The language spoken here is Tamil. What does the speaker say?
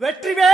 வெற்றிவேல்